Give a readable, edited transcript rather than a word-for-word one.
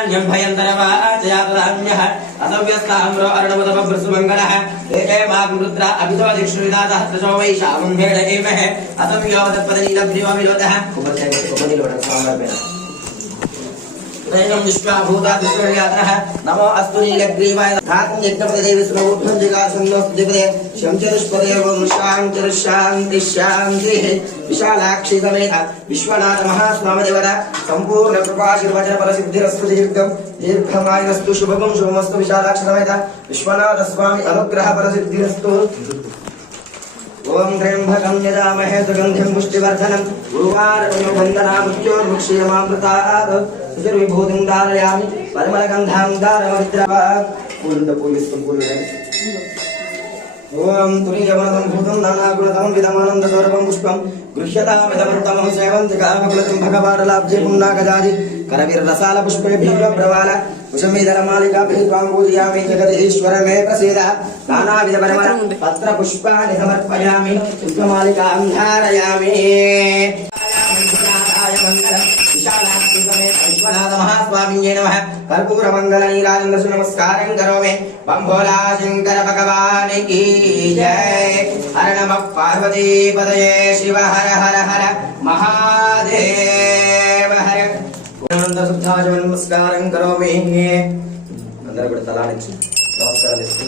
नान्यं भयन्तरवाचयातदान्यः असव्यस्ताम्रो अर्णवदभ्रसुमङ्गलः एकेमागं रुद्रा अभितो दीक्षुरिदातः तजो वैशामं भेड एमः असंयोगतत्पदनीलभ्रिवमिलोतः उपनिलोटः स्वामर्पेण नैनं विश्वाभूतादिश्वर्यातः नमो अस्तु नीलग्रीवाय धातुं यज्ञपदेवी सुरभूर्जिगासन्नोस्तिपदे शंचरुष्पदे ओम शांति शांति विशालाक्षी समेत विश्वनाथ महास्वामिदेवता संपूर्ण कृपाशीर्वचन फलसिद्धिरस्तु दीर्घमायुरस्तु शुभगुं शुभमस्तु विशालाक्ष समेत विश्वनाथ स्वामी अनुग्रह फलसिद्धिरस्तु ओम त्र्यंबकं यजामहे सुगंधिं पुष्टिवर्धनं गुरुवारवन्दनामुच्योर्मुक्षीयमामृतात् सुविभूतिं धारयामि परिमलगन्धां धारमविद्रावात् पूर्णपूर्णिस्तं पूर्णं ओम तुरीयवनं भूतं नानागुणतं विदमानन्दसौरभं पुष्पं गृह्यतामिदमुत्तमं सेवन्तिकामकुलतं भगवाडलाब्जे पुन्नागजादि करवीररसाल पुष्पेभ्यः प्रवाल कुसुमीधरमालिकाभिः त्वां पूजयामि जगदीश्वर मे प्रसीद नानाविधपरिमल पत्र पुष्पाणि समर्पयामि पुष्पमालिकां धारयामि विशालाक्षी समेत विश्वनाथ महास्वामिन्ये नमः कर्पूर मंगल नीराजन नमस्कारं करोमि बम भोला शंकर भगवान की जय हर नमः पार्वती पतये शिव हर हर हर महादेव हर नमस्कारं करोमि अंदर కూడా తలానిచ్చి నమస్కారాలు ఇస్తూ